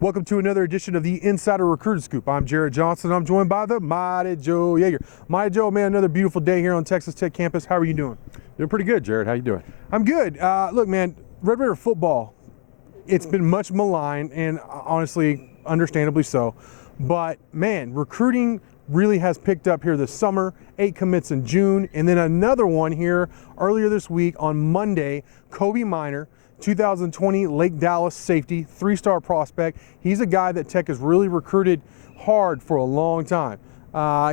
Welcome to another edition of the Insider Recruiting Scoop. I'm Jarret Johnson. I'm joined by the mighty Joe Yeager. Mighty Joe, man, another beautiful day here on Texas Tech campus. How are you doing? Doing pretty good, Jarret. How you doing? I'm good. Look, man, Red Raider football, it's been much maligned, and honestly, understandably so. But, man, recruiting really has picked up here this summer. 8 commits in June, and then another one here earlier this week on Monday, Kobee Minor, 2020 Lake Dallas safety, 3-star prospect. He's a guy that Tech has really recruited hard for a long time.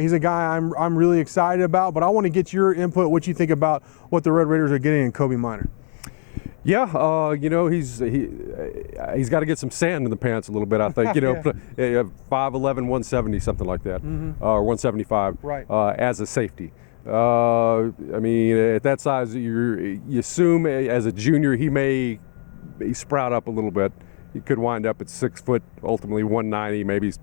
He's a guy I'm really excited about, but I want to get your input, what you think about what the Red Raiders are getting in Kobee Minor. Yeah, you know, he's got to get some sand in the pants a little bit, I think. You know, 5'11", 170, something like that, or 175, right. As a safety. I mean, at that size, you assume as a junior he may sprout up a little bit. He could wind up at 6 foot, ultimately 190, maybe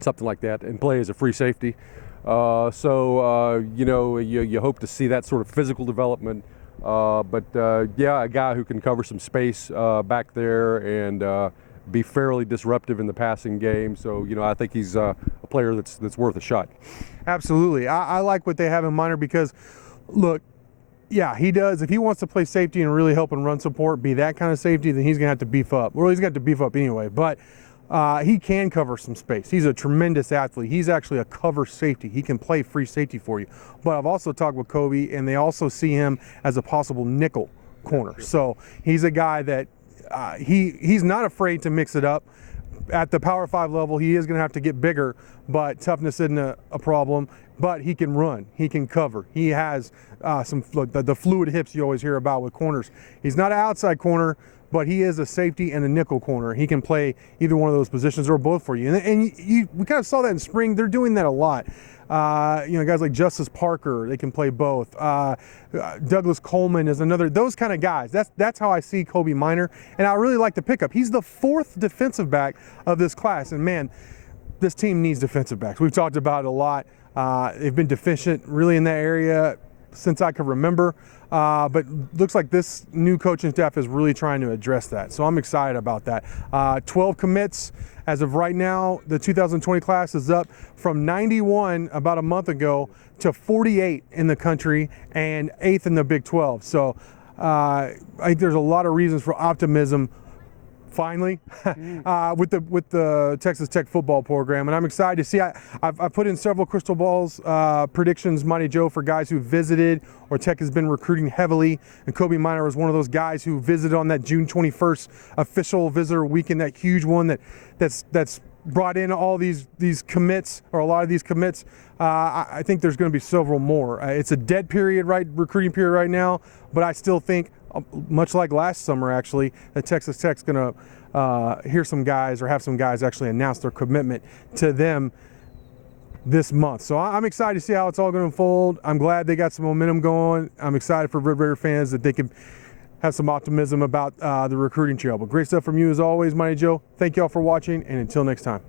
something like that, and play as a free safety. So you know, you hope to see that sort of physical development. But yeah, a guy who can cover some space back there and be fairly disruptive in the passing game. So, you know, I think he's a player that's worth a shot. Absolutely. I like what they have in Minor because, look, yeah, he does. If he wants to play safety and really help in run support, be that kind of safety, then he's going to have to beef up. Well, he's got to beef up anyway, but he can cover some space. He's a tremendous athlete. He's actually a cover safety. He can play free safety for you. But I've also talked with Kobee, and they also see him as a possible nickel corner. So he's a guy that he's not afraid to mix it up. At the Power 5 level, he is going to have to get bigger, but toughness isn't a problem. But he can run, he can cover. He has the fluid hips you always hear about with corners. He's not an outside corner, but he is a safety and a nickel corner. He can play either one of those positions or both for you. And we kind of saw that in spring. They're doing that a lot. You know, guys like Justice Parker, they can play both. Douglas Coleman is another, those kind of guys. That's how I see Kobee Minor, and I really like the pickup. He's the 4th defensive back of this class, and man, this team needs defensive backs. We've talked about it a lot. They've been deficient really in that area since I can remember, but looks like this new coaching staff is really trying to address that. So I'm excited about that. 12 commits as of right now. The 2020 class is up from 91 about a month ago to 48 in the country and 8th in the Big 12. So I think there's a lot of reasons for optimism finally with the Texas Tech football program, and I'm excited to see. I've put in several crystal balls predictions, Mighty Joe, for guys who visited or Tech has been recruiting heavily, and Kobee Minor was one of those guys who visited on that June 21st official visitor weekend, that huge one that's brought in all these commits, or a lot of these commits. I think there's going to be several more. It's a dead period, recruiting period right now, but I still think, much like last summer actually, that Texas Tech's going to hear some guys, or have some guys actually announce their commitment to them this month. So I'm excited to see how it's all going to unfold. I'm glad they got some momentum going. I'm excited for Red Raider fans that they can have some optimism about the recruiting trail. But great stuff from you as always, Mighty Joe. Thank you all for watching, and until next time.